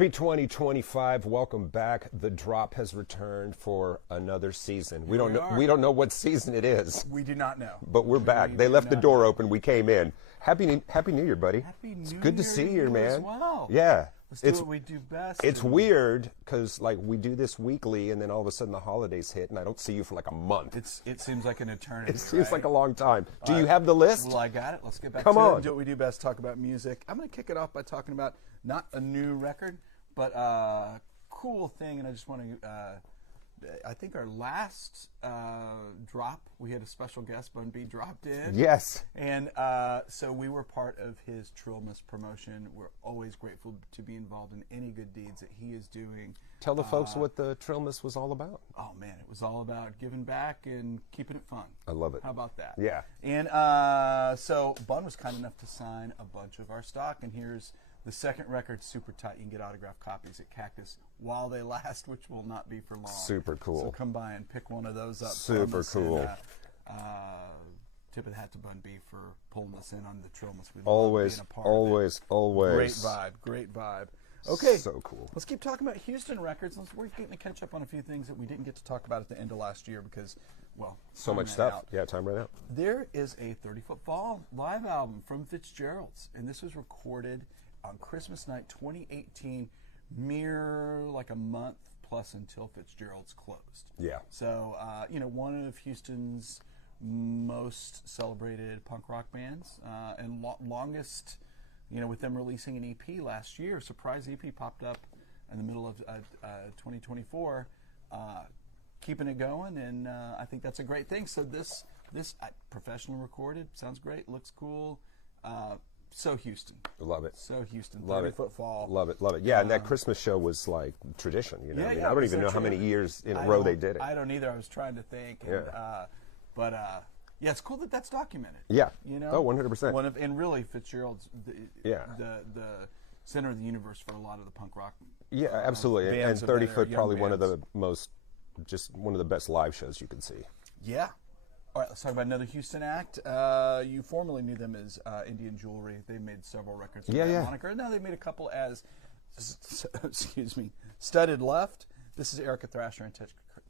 Happy 2025. Welcome back. The Drop has returned for another season. We don't know what season it is. We do not know. But we're back. They left the door open. We came in. Happy New Year, buddy. Happy New It's good to see you, man. As well. Yeah. Let's do what we do best. It's weird because like we do this weekly and then all of a sudden the holidays hit and I don't see you for like a month. It seems like an eternity. It seems right? like a long time. Do you have the list? Well, I got it. Let's get back Come to on. it and do what we do best, talk about music. I'm going to kick it off by talking about not a new record, but a cool thing. And I just want to, I think our last drop, we had a special guest, Bun B, dropped in. Yes. And so we were part of his Trillmas promotion. We're always grateful to be involved in any good deeds that he is doing. Tell the folks what the Trillmas was all about. Oh, man, it was all about giving back and keeping it fun. I love it. How about that? Yeah. And so Bun was kind enough to sign a bunch of our stock, and here's the second record, super tight. You can get autographed copies at Cactus while they last, which will not be for long. Super cool. So come by and pick one of those up. Super cool. And, tip of the hat to Bun B for pulling us in on the Trillmas. We Always, love being a part always, of it. always. Great vibe. Okay. So cool. Let's keep talking about Houston records. We're getting to catch up on a few things that we didn't get to talk about at the end of last year because, well, So much stuff. Yeah, time ran out. There is a 30-Foot Fall live album from Fitzgerald's, and this was recorded on Christmas night 2018, mere like a month plus until Fitzgerald's closed. Yeah. So, one of Houston's most celebrated punk rock bands and longest, with them releasing an EP last year. Surprise EP popped up in the middle of 2024, keeping it going, and I think that's a great thing. So this professionally recorded, sounds great, looks cool. So Houston. Love it. So Houston. Love it. 30-Foot Fall. Love it. Love it. Yeah, and that Christmas show was like tradition. Yeah, I don't even know how many years in a row they did it. I don't either. I was trying to think. And, Yeah. Yeah, it's cool that that's documented. Yeah. Oh, 100%. And really, Fitzgerald's the center of the universe for a lot of the punk rock. Yeah, absolutely. And 30 Foot, probably bands. one of the best live shows you can see. Yeah. All right, let's talk about another Houston act. You formerly knew them as Indian Jewelry. They made several records under that moniker. Now they've made a couple as, Studded Left. This is Erica Thrasher and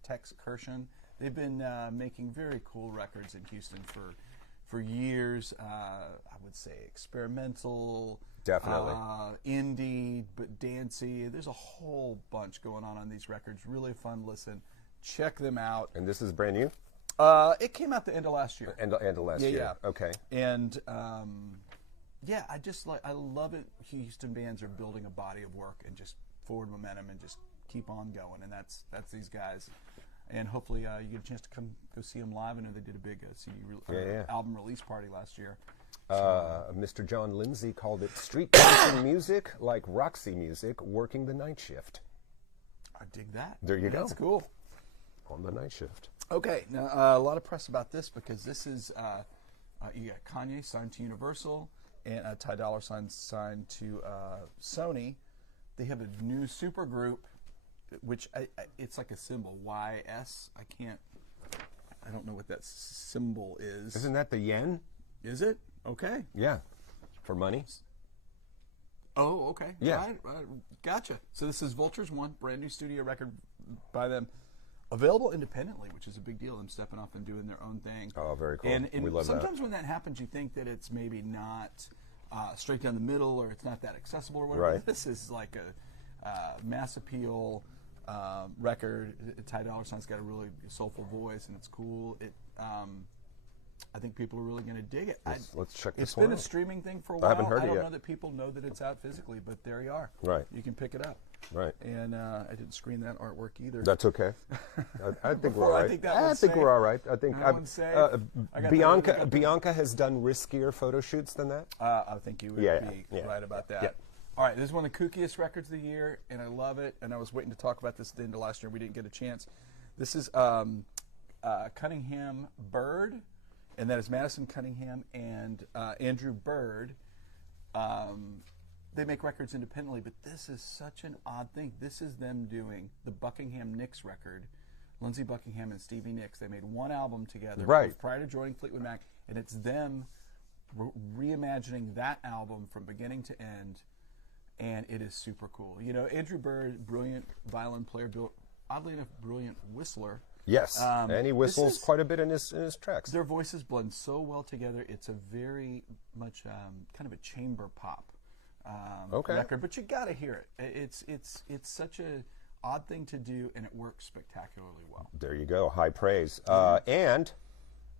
Tex Kirshen. They've been making very cool records in Houston for years. I would say experimental, Definitely. indie, but dancey. There's a whole bunch going on these records. Really fun listen. Check them out. And this is brand new? It came out the end of last year. End of last year. Yeah. Okay. And I love it. Houston bands are building a body of work and just forward momentum and just keep on going. And that's these guys. And hopefully you get a chance to come go see them live. I know they did a big album release party last year. Mr. John Lindsay called it street dancing music like Roxy music working the night shift. I dig that. There you go. That's cool. On the night shift. Okay, now a lot of press about this because this is you got Kanye signed to Universal and Ty Dolla $ign signed to Sony. They have a new super group, which it's like a symbol YS. I don't know what that symbol is. Isn't that the yen? Is it? Okay. Yeah, for money. Oh, okay. Yeah. Right. Gotcha. So this is Vultures 1, brand new studio record by them. Available independently, which is a big deal. Them stepping off and doing their own thing. Oh, very cool. And we love sometimes when that happens, you think that it's maybe not straight down the middle or it's not that accessible or whatever. Right. This is like a mass appeal record. Ty Dolla $ign's got a really soulful voice, and it's cool. I think people are really going to dig it. Let's check this It's one been out. a streaming thing for a while. I haven't heard it don't yet. know that people know that it's out physically, but there you are. Right. You can pick it up. Right. And I didn't screen that artwork either. That's okay. I think we're all right. I think we're all right. I think Bianca Bianca has done riskier photo shoots than that. I think you would be right about that. Yeah. All right, this is one of the kookiest records of the year, and I love it. And I was waiting to talk about this at the end of last year. We didn't get a chance. This is Cunningham Bird, and that is Madison Cunningham and Andrew Bird. They make records independently, but this is such an odd thing. This is them doing the Buckingham Nicks record. Lindsey Buckingham and Stevie Nicks. They made one album together prior to joining Fleetwood Mac, and it's them reimagining that album from beginning to end and it is super cool. You know, Andrew Bird, brilliant violin player, oddly enough, brilliant whistler. Yes, and he whistles quite a bit in his tracks. Their voices blend so well together. It's a very much kind of a chamber pop record, but you got to hear it. It's such a odd thing to do, and it works spectacularly well. There you go, high praise. And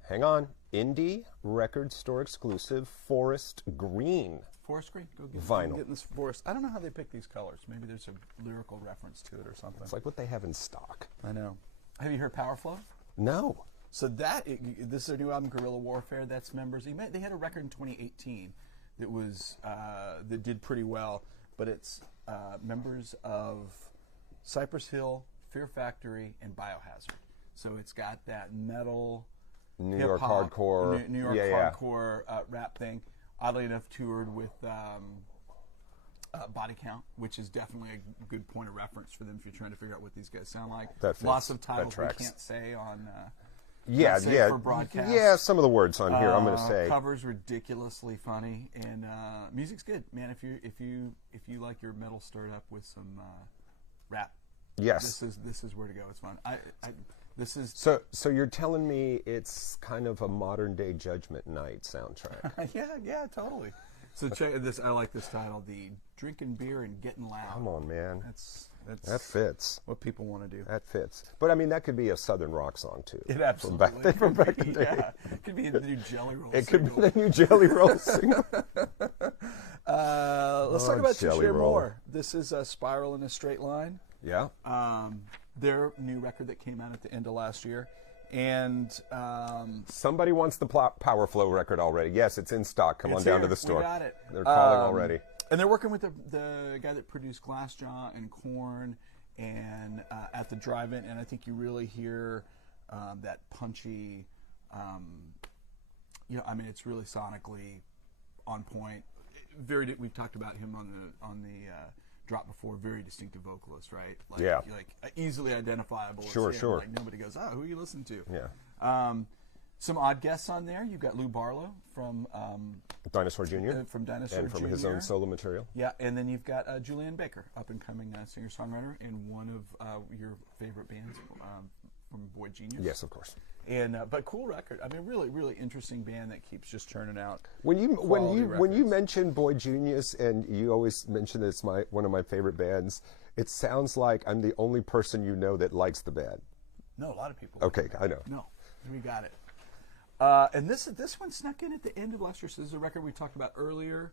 hang on, indie record store exclusive Forest Green. Forest Green, go get vinyl. Get this forest. I don't know how they pick these colors. Maybe there's a lyrical reference to it or something. It's like what they have in stock. I know. Have you heard Power Flow? No. So this is their new album, Guerrilla Warfare. That's members. They had a record in 2018 that was that did pretty well, but it's members of Cypress Hill, Fear Factory, and Biohazard. So it's got that metal, New York hardcore, New York hardcore rap thing. Oddly enough, toured with Body Count, which is definitely a good point of reference for them if you're trying to figure out what these guys sound like. That fits. Lots of titles we can't say on. For broadcast. Yeah, some of the words on here I'm going to say. Covers ridiculously funny, and music's good, man. If you like your metal stirred up with some rap, yes, this is where to go. It's fun. This is so you're telling me it's kind of a modern day Judgment Night soundtrack. yeah, totally. So check this. I like this title: the drinking beer and getting loud. Come on, man. That fits. What people want to do. That fits. But I mean, that could be a Southern rock song too. It absolutely from back in the day. Yeah, it could be the new Jelly Roll. It could be the new Jelly Roll single. Let's talk about Touche More. This is a Spiral in a Straight Line. Yeah. Their new record that came out at the end of last year. And somebody wants the Power Flow record already. Yes, it's in stock. Come on down to the store. We got it. They're calling already. And they're working with the guy that produced Glassjaw and Korn and at the drive-in. And I think you really hear that punchy. I mean, it's really sonically on point. We've talked about him on the drop before. Very distinctive vocalist, right? Like easily identifiable. Sure. Like nobody goes, oh, who are you listening to? Yeah. Some odd guests on there. You've got Lou Barlow from Dinosaur Jr. From Dinosaur and from Jr. his own solo material. Yeah, and then you've got Julianne Baker, up and coming singer-songwriter, and one of your favorite bands from Boy Genius. Yes, of course. And but cool record. I mean, really, really interesting band that keeps just churning out. When you mention Boy Genius, and you always mention that it's one of my favorite bands, it sounds like I'm the only person you know that likes the band. No, a lot of people. Okay, I know. No, we got it. And this one snuck in at the end of last year. So this is a record we talked about earlier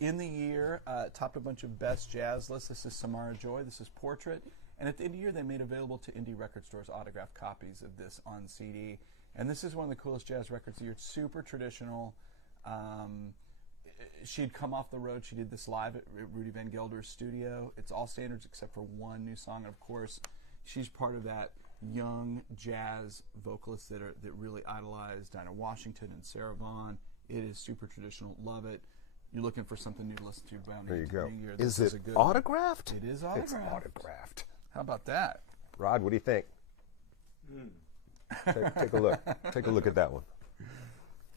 in the year. Topped a bunch of best jazz lists. This is Samara Joy. This is Portrait. And at the end of the year, they made available to indie record stores autographed copies of this on CD. And this is one of the coolest jazz records of the year. It's super traditional. She'd come off the road. She did this live at Rudy Van Gelder's studio. It's all standards except for one new song. And of course, she's part of that young jazz vocalists that really idolize Dinah Washington and Sarah Vaughan. It is super traditional. Love it. You're looking for something new to listen to. There you go. Is it autographed? It is autographed. It's autographed. How about that? Rod, what do you think? Take a look. Take a look at that one.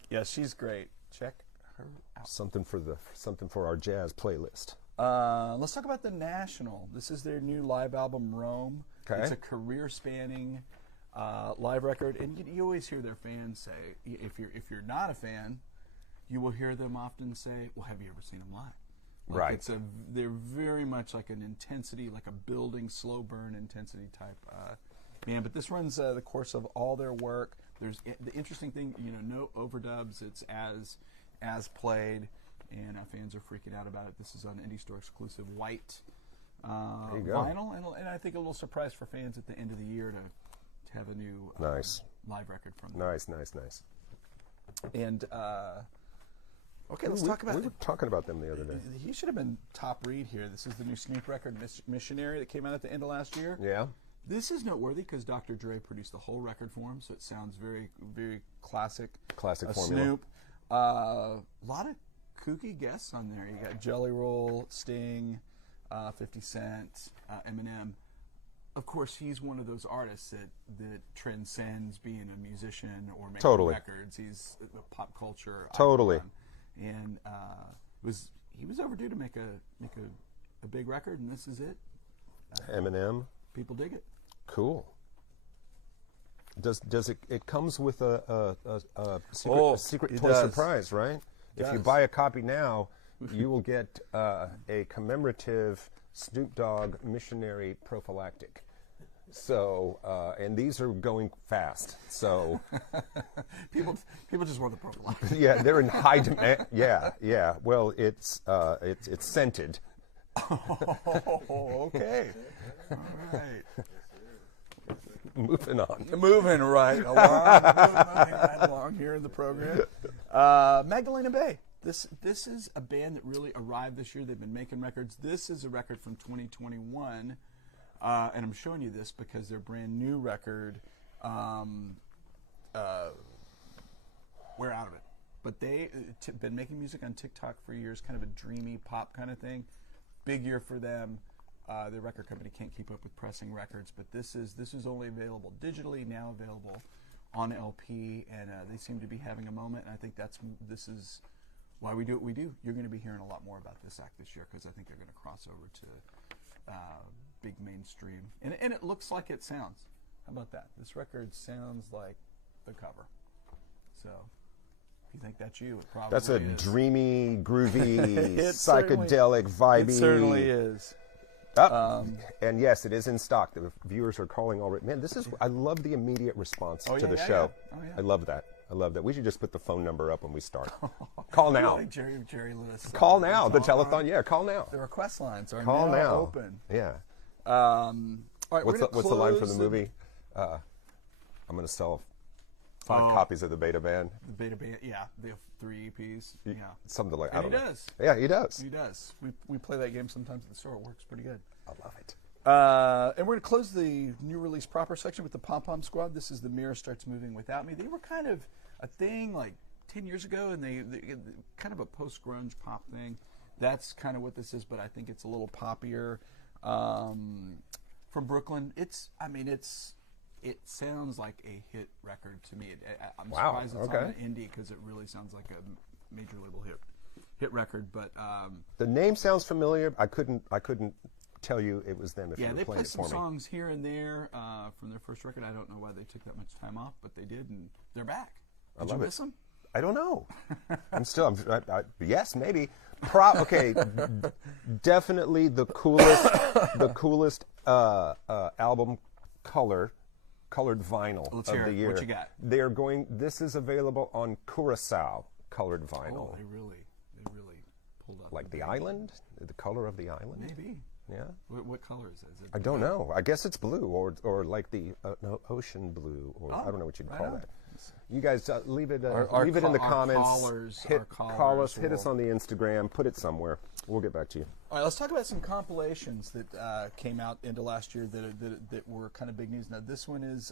Yeah, she's great. Check her out. Something for our jazz playlist. Let's talk about The National. This is their new live album, Rome. Okay. It's a career-spanning live record, and you always hear their fans say, if you're not a fan, you will hear them often say, "Well, have you ever seen them live?" Right. They're very much like an intensity, like a building, slow burn intensity type band. But this runs the course of all their work. There's the interesting thing, no overdubs. It's as played, and fans are freaking out about it. This is an indie store exclusive white vinyl, and I think a little surprise for fans at the end of the year to have a new live record from them. Nice. And okay, let's talk about. We were talking about them the other day. He should have been top read here. This is the new Snoop record, Missionary, that came out at the end of last year. Yeah. This is noteworthy because Dr. Dre produced the whole record for him, so it sounds very, very classic. Classic formula. Snoop. A lot of kooky guests on there. You got Jelly Roll, Sting, 50 Cent, Eminem. Of course, he's one of those artists that transcends being a musician or making records. He's a pop culture icon. And he was overdue to make a a big record, and this is it. Eminem. People dig it. Cool. Does it comes with a secret toy surprise, right? If you buy a copy now, you will get a commemorative Snoop Dogg missionary prophylactic. So, and these are going fast. So, people just want the prophylactic. Yeah, they're in high demand. Yeah. Well, it's scented. Oh, okay. All right. Moving on. Moving right along here in the program. Magdalena Bay. This is a band that really arrived this year. They've been making records. This is a record from 2021, and I'm showing you this because their brand new record, we're out of it. But they've been making music on TikTok for years, kind of a dreamy pop kind of thing. Big year for them. Their record company can't keep up with pressing records, but this is only available digitally, now available on LP, and they seem to be having a moment. And I think this is why we do what we do. You're going to be hearing a lot more about this act this year because I think they're going to cross over to big mainstream, and it looks like it sounds. How about that? This record sounds like the cover. So if you think that's you, it probably That's a is. Dreamy, groovy, psychedelic, vibey. It certainly is. And yes, it is in stock. The viewers are calling already. Man, I love the immediate response to the show. Yeah. Oh, yeah. I love that. We should just put the phone number up when we start. Call now. Like Jerry Lewis. Call now. The telethon. Yeah, call now. The request lines are call now open. Yeah. All right, what's the line from the movie? I'm going to sell 5 copies of the Beta Band. The Beta Band, yeah. They have 3 EPs. Yeah. Something like that. I don't know. Does. Yeah, he does. He does. We play that game sometimes at the store. It works pretty good. I love it. And we're going to close the new release proper section with the Pom Pom Squad. This is The Mirror Starts Moving Without Me. They were kind of a thing like 10 years ago, and they kind of a post-grunge pop thing. That's kind of what this is, but I think it's a little poppier. From Brooklyn, it sounds like a hit record to me. I'm surprised it's on an indie because it really sounds like a major label hit record. But the name sounds familiar. I couldn't tell you it was them if you were they playing play it for some me. songs here and there from their first record. I don't know why they took that much time off, but they did, and they're back. Did you miss them? I don't know. Yes, maybe. Okay, definitely the coolest album colored vinyl Let's of hear the it. year. What you got? This is available on Curacao colored vinyl. Oh, they really pulled up. Like the island, the color of the island. Maybe. Yeah. What color is it? I don't know. I guess it's blue or like the ocean blue, or I don't know what you'd call that. You guys leave it in the comments. Call us, hit us on the Instagram, put it somewhere. We'll get back to you. All right, let's talk about some compilations that came out into last year that were kind of big news. Now, this one is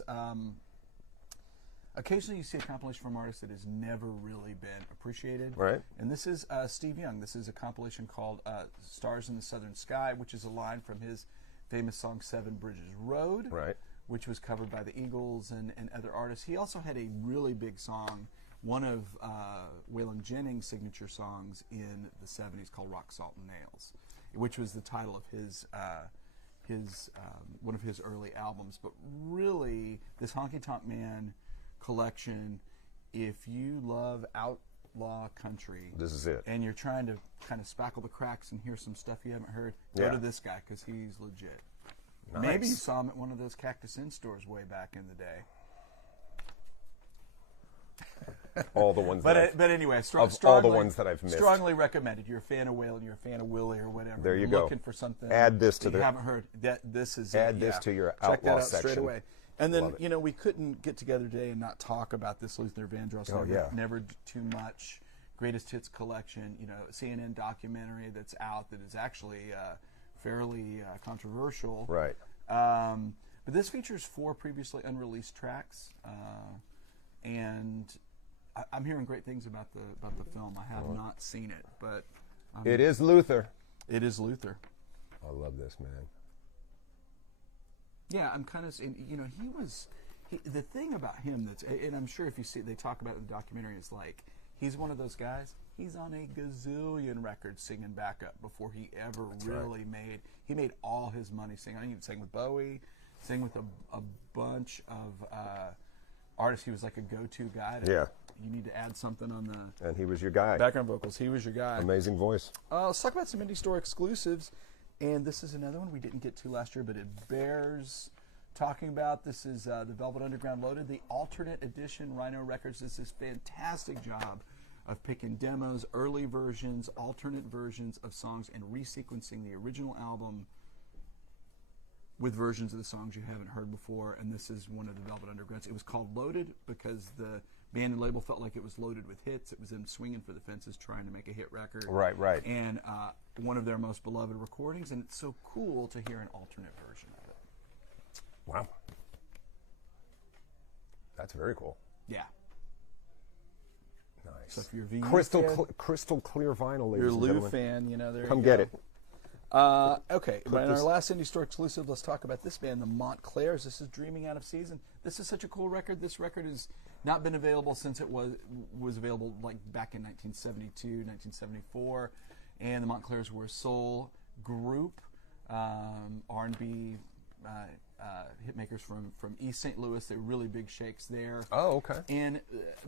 occasionally you see a compilation from an artist that has never really been appreciated. Right. And this is Steve Young. This is a compilation called Stars in the Southern Sky, which is a line from his famous song Seven Bridges Road. Right. Which was covered by the Eagles and other artists. He also had a really big song, one of Waylon Jennings' signature songs in the 70s called Rock, Salt, and Nails, which was the title of his one of his early albums. But really, this Honky Tonk Man collection, if you love outlaw country, this is it. And you're trying to kind of spackle the cracks and hear some stuff you haven't heard, go to this guy because he's legit. Nice. Maybe you saw him at one of those Cactus Inn stores way back in the day. All the ones but anyway, all the ones that I've missed. Strongly recommended. You're a fan of Waylon, you're a fan of Willie or whatever. There you you're go. Looking for something. Add this to you haven't heard. This is add this to your Check outlaw that out section. straight away. And then we couldn't get together today and not talk about this Luther Vandross. Never Too Much. Greatest Hits collection. CNN documentary that's out that is actually fairly controversial. Right. But this features 4 previously unreleased tracks, and I'm hearing great things about the film. I have not seen it, but it is Luther. It is Luther. I love this man. Yeah, I'm kind of, the thing about him and I'm sure if you see, they talk about it in the documentary, is like He's one of those guys. He's on a gazillion records singing backup before he ever really made. He made all his money singing. He sang with Bowie, sang with a bunch of artists. He was like a go-to guy. You need to add something on the... And he was your guy. Background vocals. He was your guy. Amazing voice. Let's talk about some indie store exclusives. And this is another one we didn't get to last year, but it bears talking about. This is the Velvet Underground Loaded, the alternate edition Rhino Records. This is fantastic job of picking demos, early versions, alternate versions of songs, and resequencing the original album with versions of the songs you haven't heard before. And this is one of the Velvet Undergrounds. It was called Loaded because the band and label felt like it was loaded with hits. It was them swinging for the fences trying to make a hit record. Right. And one of their most beloved recordings, and it's so cool to hear an alternate version of it. Wow. That's very cool. Yeah. Nice. So if you're a VU crystal clear vinyl, ladies you're a and Lou gentlemen. fan, you know, there Come you get go. it. Okay, but in our last indie store exclusive, let's talk about this band, the Montclairs. This is Dreaming Out of Season. This is such a cool record. This record has not been available since it was available like back in 1972, 1974. And the Montclairs were a soul group, R&B hitmakers from East St. Louis. They were really big shakes there. Oh, okay. And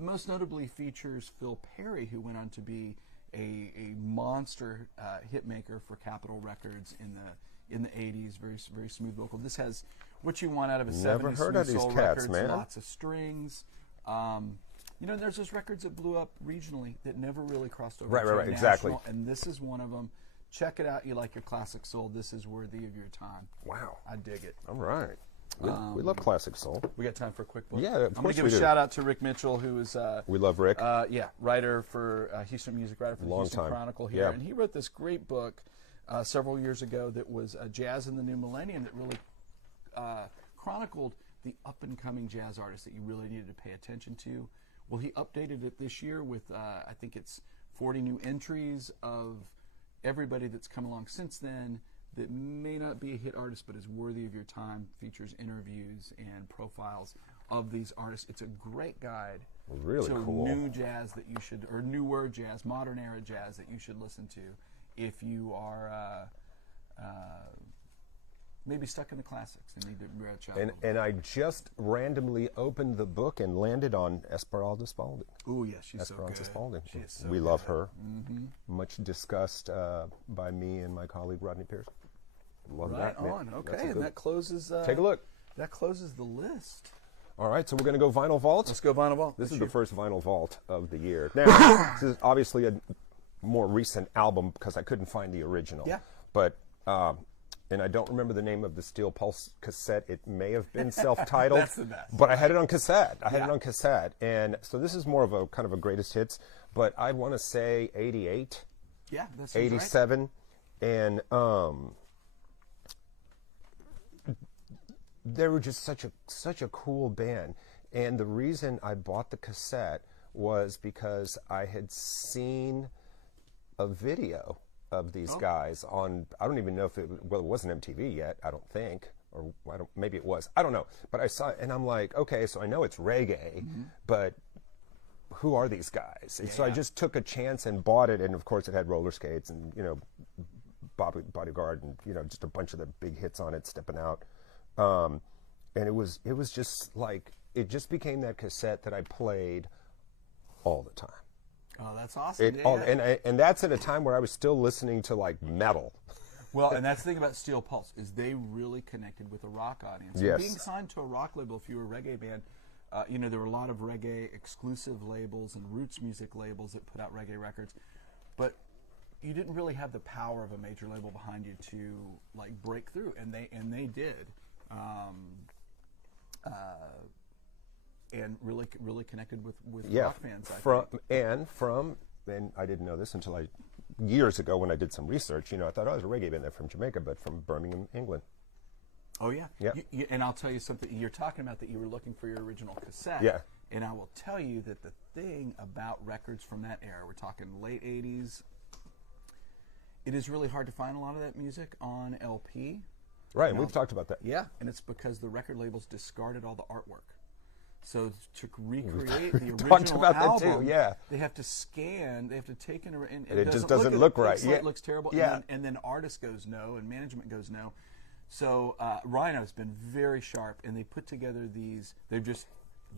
most notably features Phil Perry, who went on to be a monster hitmaker for Capitol Records in the 80s. Very smooth vocal. This has what you want out of a 70s Never heard of smooth these soul cats, records, man. lots of strings. You know, there's those records that blew up regionally that never really crossed over to Right, national, exactly. and this is one of them. Check it out. You like your classic soul. This is worthy of your time. Wow. I dig it. All right. We love classic soul. We got time for a quick book? Yeah, of I'm going course to give we a do. shout out to Rick Mitchell, who is We love Rick. writer for Houston Music, writer for the Long Houston time. Chronicle here, Yeah. and he wrote this great book several years ago that was Jazz in the New Millennium that really chronicled the up-and-coming jazz artists that you really needed to pay attention to. Well, he updated it this year with, I think it's 40 new entries of everybody that's come along since then that may not be a hit artist but is worthy of your time, features interviews and profiles of these artists. It's a great guide Really to cool. new jazz that you should, or newer jazz, modern era jazz that you should listen to if you are maybe stuck in the classics and need to branch out. And I just randomly opened the book and landed on Esperanza Spalding. Oh yeah, she's so Esperanza good. Spalding. She is so We good. love her. Much discussed by me and my colleague Rodney Pierce. Love Right that. man. on. That's Okay, a and good- that closes. Take a look. That closes the list. All right, so we're going to go Vinyl Vault. Let's go Vinyl Vault. This is the first Vinyl Vault of the year. Now, this is obviously a more recent album because I couldn't find the original. Yeah. But, and I don't remember the name of the Steel Pulse cassette. It may have been self-titled. That's the best. But I had it on cassette. I had it Yeah. on cassette. And so this is more of a kind of a greatest hits. But I want to say 88, Yeah, that seems right. 87. And they were just such a cool band. And the reason I bought the cassette was because I had seen a video of these guys on, I don't even know if it wasn't MTV yet, I don't think, or maybe it was, I don't know. But I saw it and I'm like, okay, so I know it's reggae, but who are these guys? And so I just took a chance and bought it, and of course it had roller skates and, you know, Bodyguard and, you know, just a bunch of the big hits on it, Stepping Out. And it was just like, it just became that cassette that I played all the time. Oh, that's awesome. And that's at a time where I was still listening to like metal. Well, and that's the thing about Steel Pulse is they really connected with a rock audience. Yes. Being signed to a rock label, if you were a reggae band, you know, there were a lot of reggae exclusive labels and roots music labels that put out reggae records, but you didn't really have the power of a major label behind you to like break through, and they did, and really connected with rock fans. And I didn't know this until years ago when I did some research. You know, I thought, oh, there's a reggae band there from Jamaica, but from Birmingham, England. Oh yeah, Yeah. And I'll tell you something. You're talking about that you were looking for your original cassette. Yeah. And I will tell you that the thing about records from that era, we're talking late '80s. It is really hard to find a lot of that music on LP. Right, and we've talked about that. Yeah, and it's because the record labels discarded all the artwork. So to recreate the original talked about album, that too, yeah. they have to scan, they have to take in, and it just doesn't look right. It looks terrible. Yeah. And then artist goes no, and management goes no. So Rhino's been very sharp, and they put together these. They've just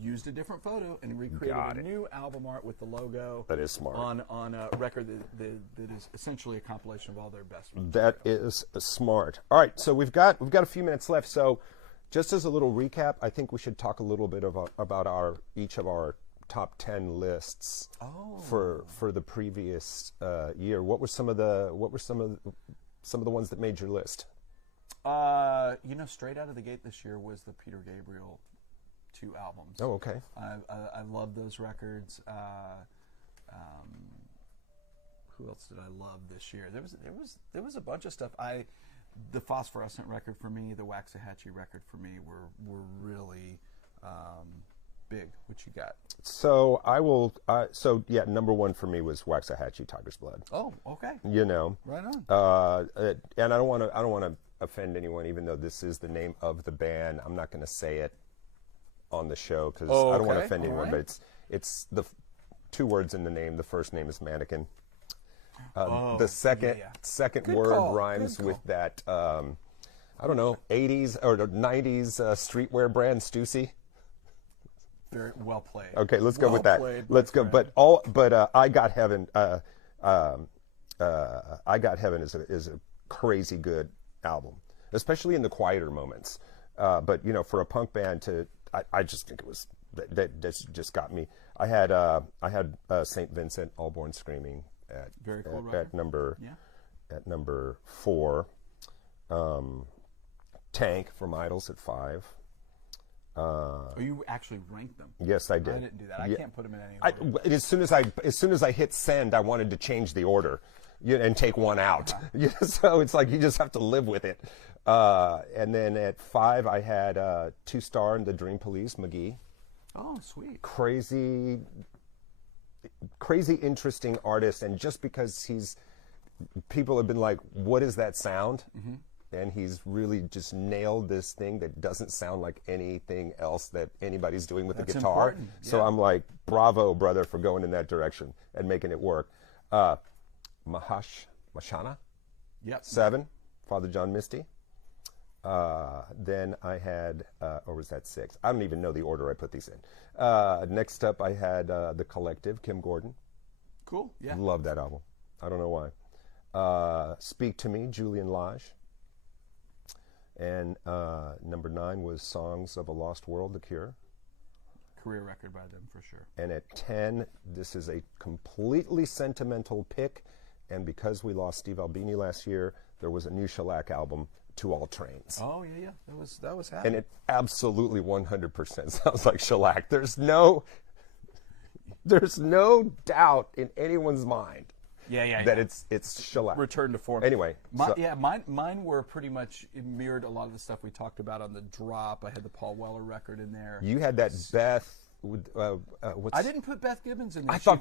used a different photo and recreated a new album art with the logo. That is smart. On a record that is essentially a compilation of all their best. That is smart. All right, so we've got a few minutes left. So, just as a little recap, I think we should talk a little bit about each of our top 10 lists for the previous year. What were some of the ones that made your list? Straight out of the gate this year was the Peter Gabriel 2 albums. Oh, okay. I love those records. Who else did I love this year? There was a bunch of stuff. The Phosphorescent record for me, the Waxahachie record for me were really big. What you got? So I will. Number one for me was Waxahachie, Tiger's Blood. Oh, okay. Right on. And I don't want to offend anyone, even though this is the name of the band. I'm not going to say it on the show because I don't want to offend anyone. But it's the 2 words in the name. The first name is Mannequin. The second Good word call. rhymes with that, 80s or 90s streetwear brand, Stussy. Very well played. Okay, let's go with that. Let's go. Friend. But I Got Heaven. I Got Heaven is a crazy good album, especially in the quieter moments. But for a punk band I just think it was that just got me. I had St. Vincent, All Born Screaming at Very cool at number 4. Tank from Idols at 5. You actually ranked them? Yes, I did. I didn't do that. I can't put them in any order. As soon as I hit send, I wanted to change the order and take one out. So it's like you just have to live with it. And then at 5, I had 2-star in the Dream Police, McGee. Oh, sweet. Crazy interesting artist, and just because people have been like, what is that sound? Mm-hmm. And he's really just nailed this thing that doesn't sound like anything else that anybody's doing with the guitar. Important. So I'm like, bravo, brother, for going in that direction and making it work. Mashana, 7, Father John Misty. Then I had, or was that 6? I don't even know the order I put these in. Next up, I had The Collective, Kim Gordon. Cool, yeah. Love that album. I don't know why. Speak to Me, Julian Lage. And number 9 was Songs of a Lost World, The Cure. Career record by them, for sure. And at 10, this is a completely sentimental pick. And because we lost Steve Albini last year, there was a new Shellac album, To All Trains. Oh, yeah. That was happening. And it absolutely 100% sounds like Shellac. There's no doubt in anyone's mind that it's Shellac. Return to form. Anyway. Mine were pretty much mirrored a lot of the stuff we talked about on the drop. I had the Paul Weller record in there. You had that Beth. I didn't put Beth Gibbons in there. I thought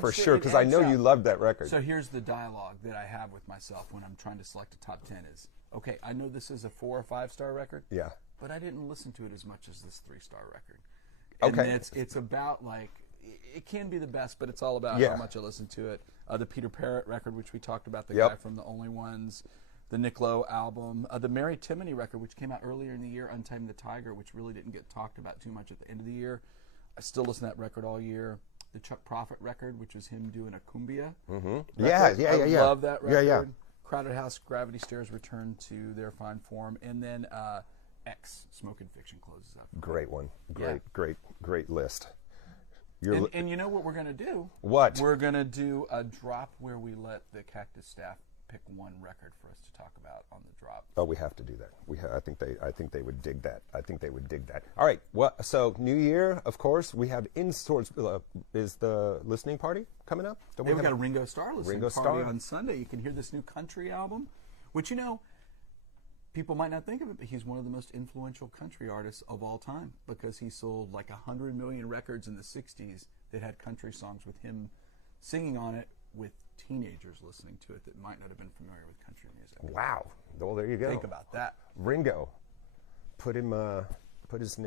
for sure, because I know you loved that record. So here's the dialogue that I have with myself when I'm trying to select a top 10 is, okay, I know this is a 4 or 5-star record. Yeah. But I didn't listen to it as much as this 3-star record. Okay. And it's about, like, it can be the best, but it's all about how much I listen to it. The Peter Parrott record, which we talked about, the guy from The Only Ones. The Nick Lowe album. The Mary Timony record, which came out earlier in the year, Untamed the Tiger, which really didn't get talked about too much at the end of the year. I still listen to that record all year. The Chuck Prophet record, which is him doing a cumbia. Mm-hmm. I love that record. Yeah. Crowded House, Gravity Stairs return to their fine form. And then X, Smoking Fiction closes up. Great one. Great list. And you know what we're going to do? What? We're going to do a drop where we let the Cactus staff pick one record for us to talk about on the drop. Oh, we have to do that. I think they would dig that. All right. Well, so New Year, of course, we have in-stores. Is the listening party coming up? We've got a Ringo Starr listening party on Sunday. You can hear this new country album, which, people might not think of it, but he's one of the most influential country artists of all time because he sold like 100 million records in the 60s that had country songs with him singing on it with teenagers listening to it that might not have been familiar with country music. Wow. Well, there you go. Think about that. Ringo. Put him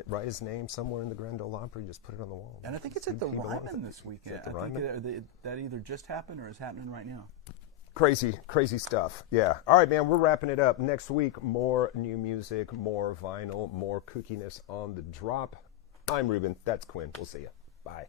write his name somewhere in the Grand Ole Opry. Just put it on the wall. And I think it's at the Ryman this weekend. I think that either just happened or is happening right now. Crazy stuff. Yeah. All right, man, we're wrapping it up. Next week, more new music, more vinyl, more kookiness on the drop. I'm Ruben. That's Quinn. We'll see you. Bye.